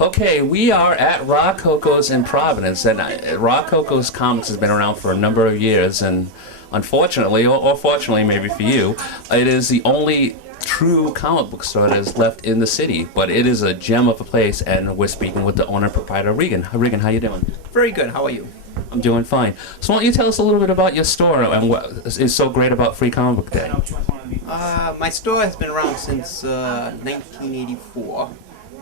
Okay, we are at Rah-coco's in Providence, and Rah-coco's Comics has been around for a number of years, and unfortunately, or fortunately maybe for you, it is the only true comic book store that is left in the city, but it is a gem of a place, and we're speaking with the owner and proprietor, Regan. Regan, how you doing? Very good. How are you? I'm doing fine. So why don't you tell us a little bit about your store and what is so great about Free Comic Book Day? My store has been around since 1984.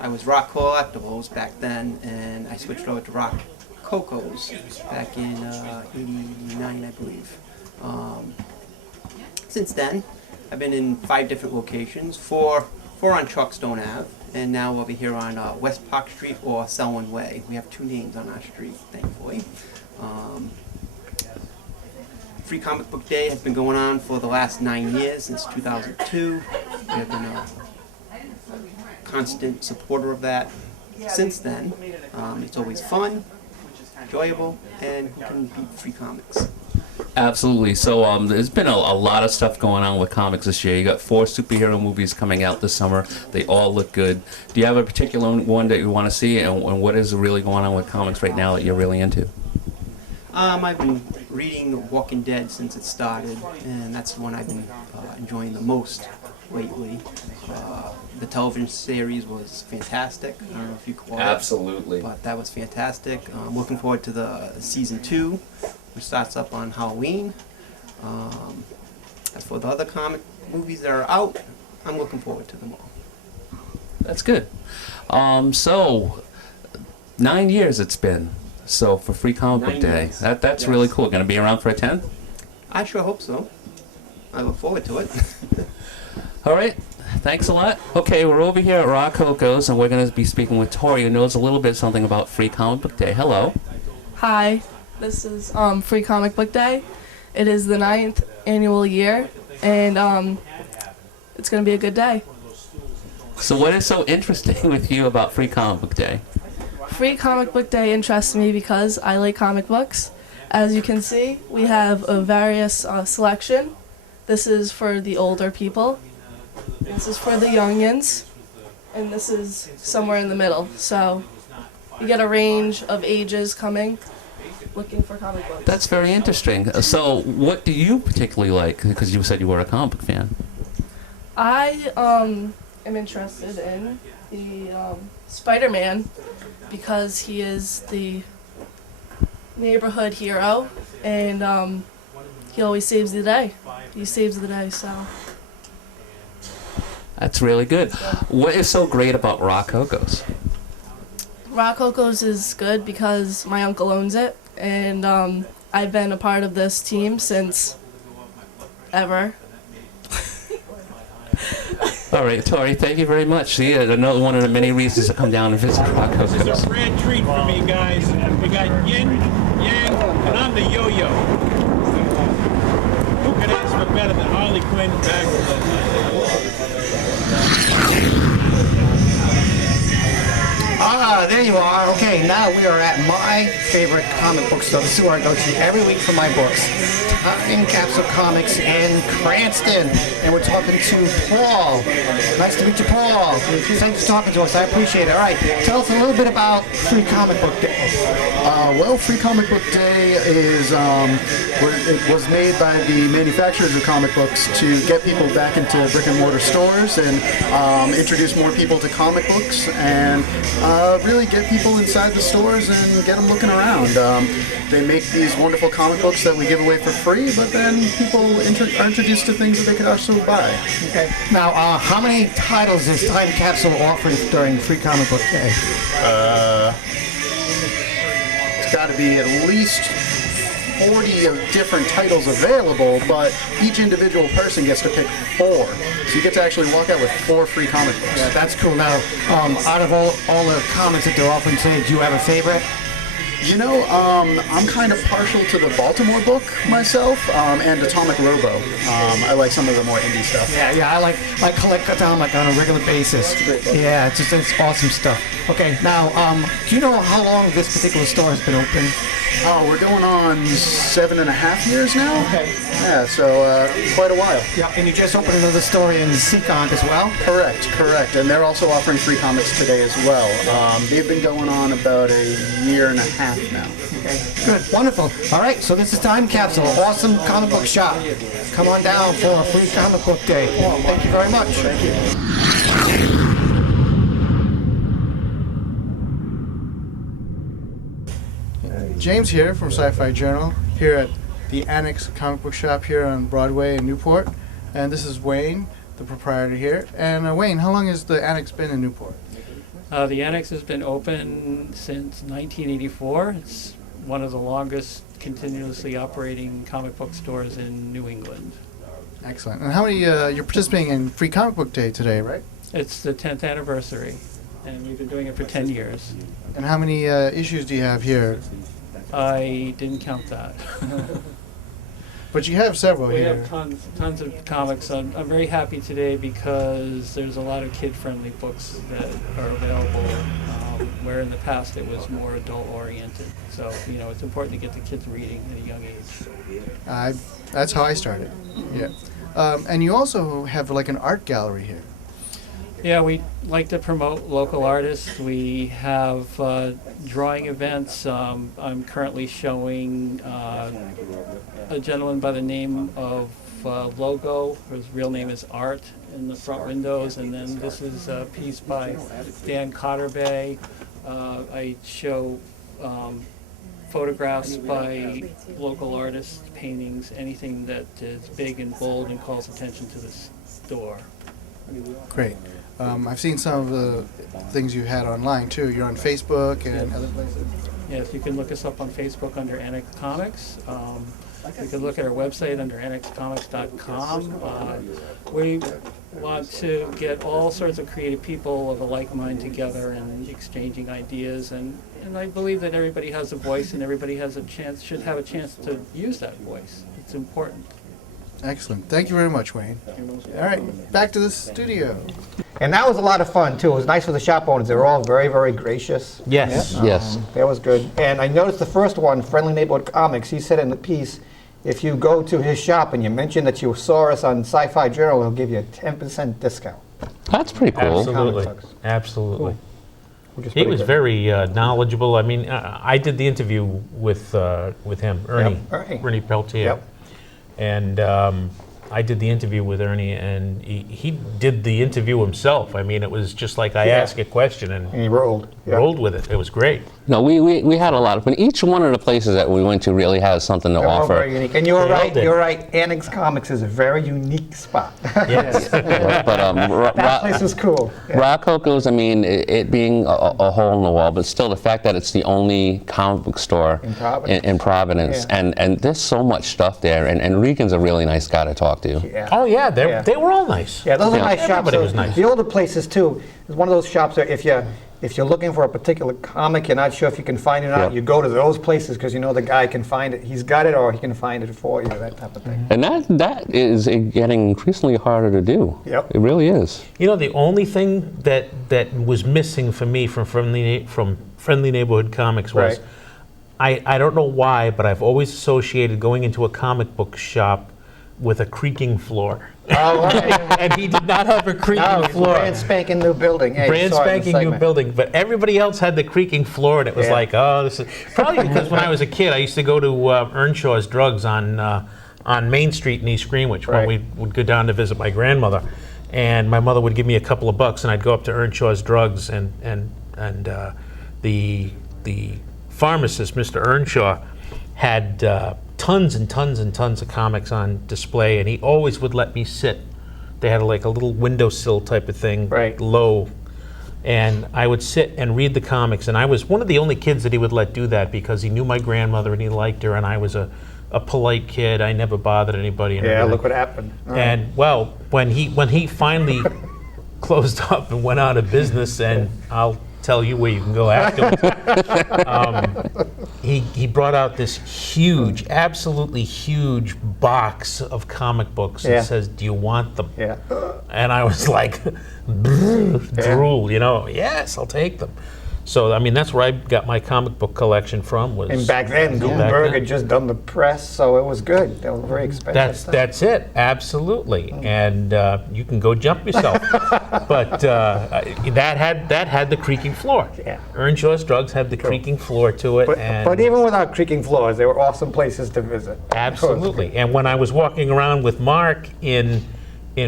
I was Rock Collectibles back then, and I switched over to Cocos back in 89, I believe. Since then, I've been in 5 different locations, four on Truckstone Ave, and now over here on West Park Street or Selwyn Way. We have 2 names on our street, thankfully. Free Comic Book Day has been going on for the last 9 years, since 2002. We have been a constant supporter of that since then. It's always fun, enjoyable, and who can beat free comics? Absolutely. So there's been a lot of stuff going on with comics this year. You got 4 superhero movies coming out this summer. They all look good. Do you have a particular one that you want to see, and what is really going on with comics right now that you're really into? I've been reading Walking Dead since it started, and that's the one I've been enjoying the most lately. The television series was fantastic. I don't know if you caught it. Absolutely. But that was fantastic. I'm looking forward to the season 2, which starts up on Halloween. As for the other comic movies that are out, I'm looking forward to them all. That's good. So 9 years it's been. So for Free Comic Book Day, that's yes. Really cool. Going to be around for a 10th? I sure hope so. I look forward to it. All right. Thanks a lot. Okay, we're over here at Rah-coco's, and we're going to be speaking with Tori, who knows a little bit something about Free Comic Book Day. Hello. Hi. This is Free Comic Book Day. It is the 9th annual year, and it's going to be a good day. So what is so interesting with you about Free Comic Book Day? Free Comic Book Day interests me because I like comic books. As you can see, we have a various selection. This is for the older people. This is for the youngins. And this is somewhere in the middle. So you get a range of ages coming, looking for comic books. That's very interesting. So what do you particularly like? Because you said you were a comic book fan. I am interested in the Spider-Man, because he is the neighborhood hero, and he always saves the day. He saves the day, so. That's really good. What is so great about Rah-coco's? Rah-coco's is good because my uncle owns it, and I've been a part of this team since ever. All right, Tori, thank you very much. See, another one of the many reasons to come down and visit Rah-coco's. This is a rare treat for me, guys. We got yin, yang, and I'm the yo-yo. Who could ask for better than Harley Quinn back to there you are. Okay, now we are at my favorite comic book store. This is where I go to every week for my books. In Capsule Comics in Cranston, and we're talking to Paul. Nice to meet you, Paul. Thanks for talking to us. I appreciate it. All right, tell us a little bit about Free Comic Book Day. Well, Free Comic Book Day is it was made by the manufacturers of comic books to get people back into brick and mortar stores and introduce more people to comic books and really get people inside the stores and get them looking around. They make these wonderful comic books that we give away for free, but then people are introduced to things that they could also buy. Okay. Now, how many titles is Time Capsule offering during Free Comic Book Day? It's got to be at least 40 of different titles available, but each individual person gets to pick 4. So you get to actually walk out with 4 free comic books. Yeah, that's cool. Now, out of all the comics that they're offering today, do you have a favorite? You know, I'm kind of partial to the Baltimore book myself, and Atomic Robo. I like some of the more indie stuff. Yeah, I collect Atomic on a regular basis. Yeah, it's awesome stuff. Okay, now, do you know how long this particular store has been open? Oh, we're going on 7.5 years now? Okay. Yeah, so quite a while. Yeah, and you just opened another store in Seacon as well? Correct. And they're also offering free comics today as well. They've been going on about a year and a half now. Okay, good, wonderful. All right, so this is Time Capsule, awesome comic book shop. Come on down for a free comic book day. Thank you very much. Thank you. James here from Sci-Fi Journal, here at the Annex comic book shop here on Broadway in Newport. And this is Wayne, the proprietor here. And Wayne, how long has the Annex been in Newport? The Annex has been open since 1984. It's one of the longest continuously operating comic book stores in New England. Excellent. And how many, you're participating in Free Comic Book Day today, right? It's the 10th anniversary, and we've been doing it for 10 years. And how many issues do you have here? I didn't count that. But you have several We here. have tons of comics. I'm very happy today because there's a lot of kid-friendly books that are available, where in the past it was more adult-oriented. So, it's important to get the kids reading at a young age. That's how I started. Yeah. And you also have like an art gallery here. Yeah, we like to promote local artists. We have drawing events. I'm currently showing a gentleman by the name of Logo. His real name is Art in the front windows. And then this is a piece by Dan Cotterbay. I show photographs by local artists, paintings, anything that is big and bold and calls attention to the store. Great. I've seen some of the things you had online too. You're on Facebook and other places. Yes, you can look us up on Facebook under Annex Comics. You can look at our website under annexcomics.com. We want to get all sorts of creative people of a like mind together and exchanging ideas, and I believe that everybody has a voice and everybody should have a chance to use that voice. It's important. Excellent. Thank you very much, Wayne. All right, back to the studio. And that was a lot of fun, too. It was nice for the shop owners. They were all very, very gracious. Yes. Yes. That was good. And I noticed the first one, Friendly Neighborhood Comics, he said in the piece, if you go to his shop and you mention that you saw us on Sci-Fi Journal, he'll give you a 10% discount. That's pretty cool. Absolutely. Comic books. Absolutely. Which is He pretty was good. very knowledgeable. I mean, I did the interview with him, Ernie, Ernie. Ernie Peltier. Yep. And I did the interview with Ernie, and he did the interview himself. I mean, it was just like I asked a question and And he rolled. Yep. rolled with it. It was great. No, we had a lot of fun. Each one of the places that we went to really has something to They're all offer. very unique. And you're They all right, did. you're right. Annex Comics is a very unique spot. Yes. But That place was cool. Yeah. Rah-coco's, I mean, it being a hole in the wall, but still the fact that it's the only comic book store In Providence. in Providence, Yeah. and there's so much stuff there, and Regan's a really nice guy to talk to. Yeah. Oh, yeah, Yeah. they were all nice. Yeah, those are Yeah. nice shops. Everybody So was nice. The older places too is one of those shops where if you're looking for a particular comic, you're not sure if you can find it or not, Yeah. you go to those places because you know the guy can find it. He's got it, or he can find it for you. That type of thing. And that is getting increasingly harder to do. Yep. It really is. You know, the only thing that was missing for me from Friendly Neighborhood Comics was, I don't know why, but I've always associated going into a comic book shop with a creaking floor. Oh, right. And he did not have a creaking No, it's a floor. brand spanking new building. Yeah, you Brand saw it in the spanking new segment. building, but everybody else had the creaking floor, and it was Yeah. like, oh, this is probably because when I was a kid, I used to go to Earnshaw's Drugs on Main Street in East Greenwich when we would go down to visit my grandmother, and my mother would give me a couple of bucks, and I'd go up to Earnshaw's Drugs, and the pharmacist, Mr. Earnshaw, had tons and tons and tons of comics on display, and he always would let me sit. They had like a little windowsill type of thing, low, and I would sit and read the comics. And I was one of the only kids that he would let do that because he knew my grandmother and he liked her, and I was a polite kid. I never bothered anybody. And Yeah, everything. look what happened. And well, when he finally closed up and went out of business, and I'll tell you where you can go afterwards. He brought out this huge, absolutely huge box of comic books and says, "Do you want them?" Yeah. And I was like, drool, you know. Yes, I'll take them. So, I mean, that's where I got my comic book collection from. Was And back then, Gutenberg had just done the press, so it was good. That was very expensive. That's it, absolutely. And you can go jump yourself. But that had the creaking floor. Yeah. Earnshaw's Drugs had the creaking floor to it. But even without creaking floors, they were awesome places to visit. Absolutely. And when I was walking around with Marc in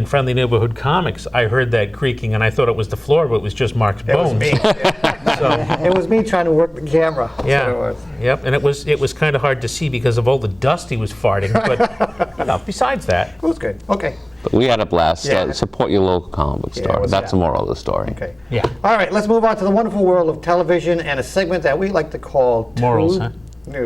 Friendly Neighborhood Comics, I heard that creaking, and I thought it was the floor, but it was just Marc's bones. It was me. It was me trying to work the camera. That's Yeah. what it was. Yep. And it was kind of hard to see because of all the dust he was farting. But besides that, It was good. Okay. But we had a blast. Yeah. Support your local comic book Yeah, store. it was- That's the moral of the story. Okay. yeah. All right, let's move on to the wonderful world of television and a segment that we like to call Morals, Toob. huh?